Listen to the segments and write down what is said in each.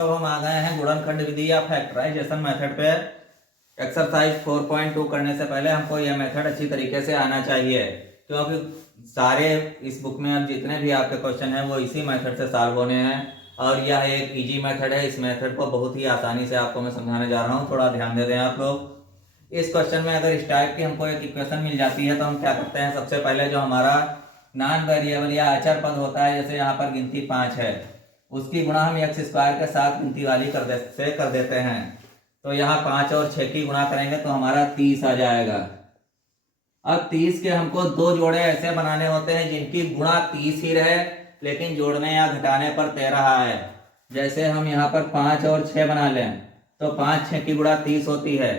तो हम आ गए हैं गुणनखंड विधि या फैक्टराइजेशन मेथड पे। एक्सरसाइज 4.2 करने से पहले हमको यह मेथड अच्छी तरीके से आना चाहिए, क्योंकि सारे इस बुक में अब जितने भी आपके क्वेश्चन हैं वो इसी मेथड से सॉल्व होने हैं और यह एक इजी मेथड है। इस मेथड को बहुत ही आसानी से आपको मैं समझाने जा रहा हूँ, थोड़ा ध्यान दे दें आप लोग। इस क्वेश्चन में अगर इस टाइप की हमको एक इक्वेशन मिल जाती है तो हम क्या करते हैं, सबसे पहले जो हमारा नॉन वेरिएबल या अचर पद होता है, जैसे यहाँ पर गिनती 5 है, उसकी गुणा हम एक्स स्क्वायर के साथ गिनती वाली कर देते हैं। तो यहाँ 5 और 6 की गुणा करेंगे तो हमारा 30 आ जाएगा। अब 30 के हमको दो जोड़े ऐसे बनाने होते हैं जिनकी गुणा 30 ही रहे, लेकिन जोड़ने या घटाने पर 13 है। जैसे हम यहाँ पर 5 और 6 बना लें तो 5 6 की गुणा 30 होती है,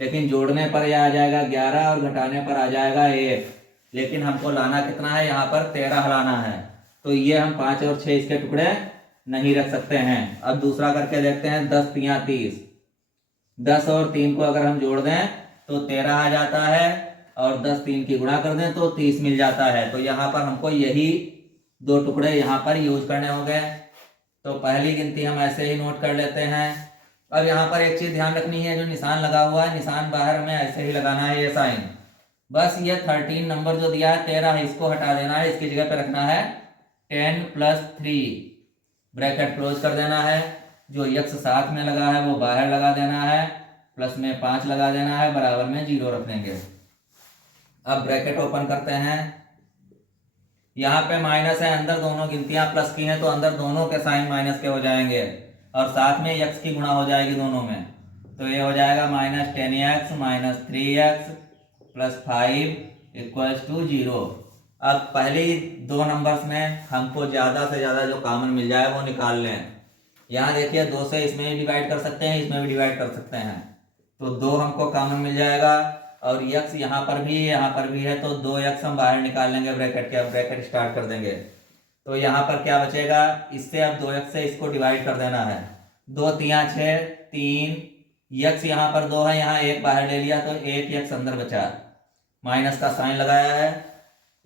लेकिन जोड़ने पर यह आ जाएगा 11 और घटाने पर आ जाएगा 1। लेकिन हमको लाना कितना है, यहाँ पर 13 लाना है। तो ये हम 5 और 6 इसके टुकड़े नहीं रख सकते हैं। अब दूसरा करके देखते हैं, 10 3 30। 10 और 3 को अगर हम जोड़ दें तो 13 आ जाता है और 10 3 की गुणा कर दें तो 30 मिल जाता है। तो यहाँ पर हमको यही दो टुकड़े यहाँ पर यूज करने होंगे। तो पहली गिनती हम ऐसे ही नोट कर लेते हैं। अब यहाँ पर एक चीज ध्यान रखनी है, जो निशान लगा हुआ है निशान बाहर में ऐसे ही लगाना है, ये साइन। बस ये 13 नंबर जो दिया है 13 है, इसको हटा देना है, इसकी जगह पे रखना है 10 + 3, ब्रैकेट क्लोज कर देना है। जो यक्स साथ में लगा है वो बाहर लगा देना है, प्लस में 5 लगा देना है, बराबर में 0 रख देंगे। अब ब्रैकेट ओपन करते हैं। यहाँ पे माइनस है, अंदर दोनों गिनतियां प्लस की हैं तो अंदर दोनों के साइन माइनस के हो जाएंगे और साथ में यक्स की गुणा हो जाएगी दोनों में। तो ये हो जाएगा -10x - 3x + 5 = 0। अब पहली दो नंबर्स में हमको ज्यादा से ज्यादा जो कॉमन मिल जाए वो निकाल लें। यहाँ देखिए 2 से इसमें भी डिवाइड कर सकते हैं, इसमें भी डिवाइड कर सकते हैं, तो 2 हमको कॉमन मिल जाएगा। और यक्स यहाँ पर भी यहाँ पर भी है तो 2x हम बाहर निकाल लेंगे ब्रैकेट के। अब ब्रैकेट स्टार्ट कर देंगे तो यहाँ पर क्या बचेगा, इससे अब 2x से इसको डिवाइड कर देना है। 2 3 6 3, यक्स यहाँ पर 2 है, यहाँ 1 बाहर ले लिया तो 1 यक्स अंदर बचा, माइनस का साइन लगाया है।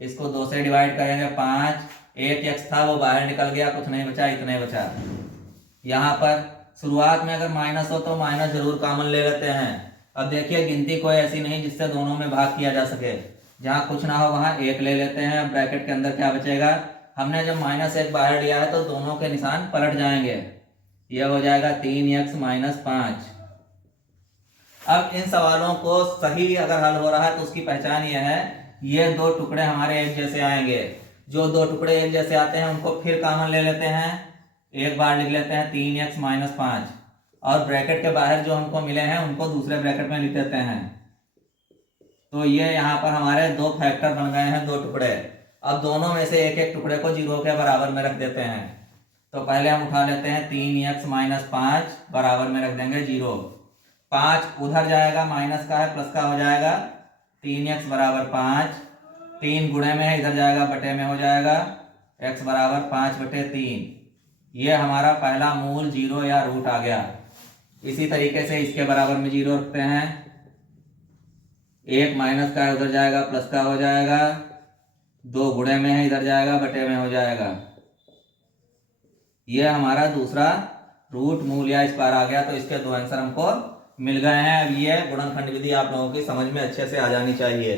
इसको 2 से डिवाइड करेंगे 5, 1 यक्स था वो बाहर निकल गया, कुछ नहीं बचा, इतना ही बचा। यहाँ पर शुरुआत में अगर माइनस हो तो माइनस जरूर कॉमन ले लेते हैं। अब देखिए गिनती कोई ऐसी नहीं जिससे दोनों में भाग किया जा सके, जहाँ कुछ ना हो वहाँ 1 ले लेते हैं। ब्रैकेट के अंदर क्या बचेगा, हमने जब -1 बाहर लिया है तो दोनों के निशान पलट जाएंगे, यह हो जाएगा 3x - 5। अब इन सवालों को सही अगर हल हो रहा है तो उसकी पहचान यह है, ये दो टुकड़े हमारे एक जैसे आएंगे। जो दो टुकड़े एक जैसे आते हैं उनको फिर कॉमन ले लेते हैं, एक बार लिख लेते हैं 3x - 5 और ब्रैकेट के बाहर जो हमको मिले हैं उनको दूसरे ब्रैकेट में लिख देते हैं। तो ये यहाँ पर हमारे दो फैक्टर बन गए हैं, दो टुकड़े। अब दोनों में से एक एक टुकड़े को 0 के बराबर में रख देते हैं। तो पहले हम उठा लेते हैं 3x - 5 बराबर में रख देंगे 0। 5 उधर जाएगा, माइनस का है प्लस का हो जाएगा, 3x = 5। 3 गुणे में है, इधर जाएगा बटे में हो जाएगा, x = 5/3। ये हमारा पहला मूल 0 या रूट आ गया। इसी तरीके से इसके बराबर में 0 रखते हैं, 1 माइनस का है उधर जाएगा प्लस का हो जाएगा, 2 गुणे में है इधर जाएगा बटे में हो जाएगा। ये हमारा दूसरा रूट मूल या स्क्वायर आ गया। तो इसके दो आंसर हमको मिल गए हैं। अब ये गुणनखंड विधि आप लोगों की समझ में अच्छे से आ जानी चाहिए।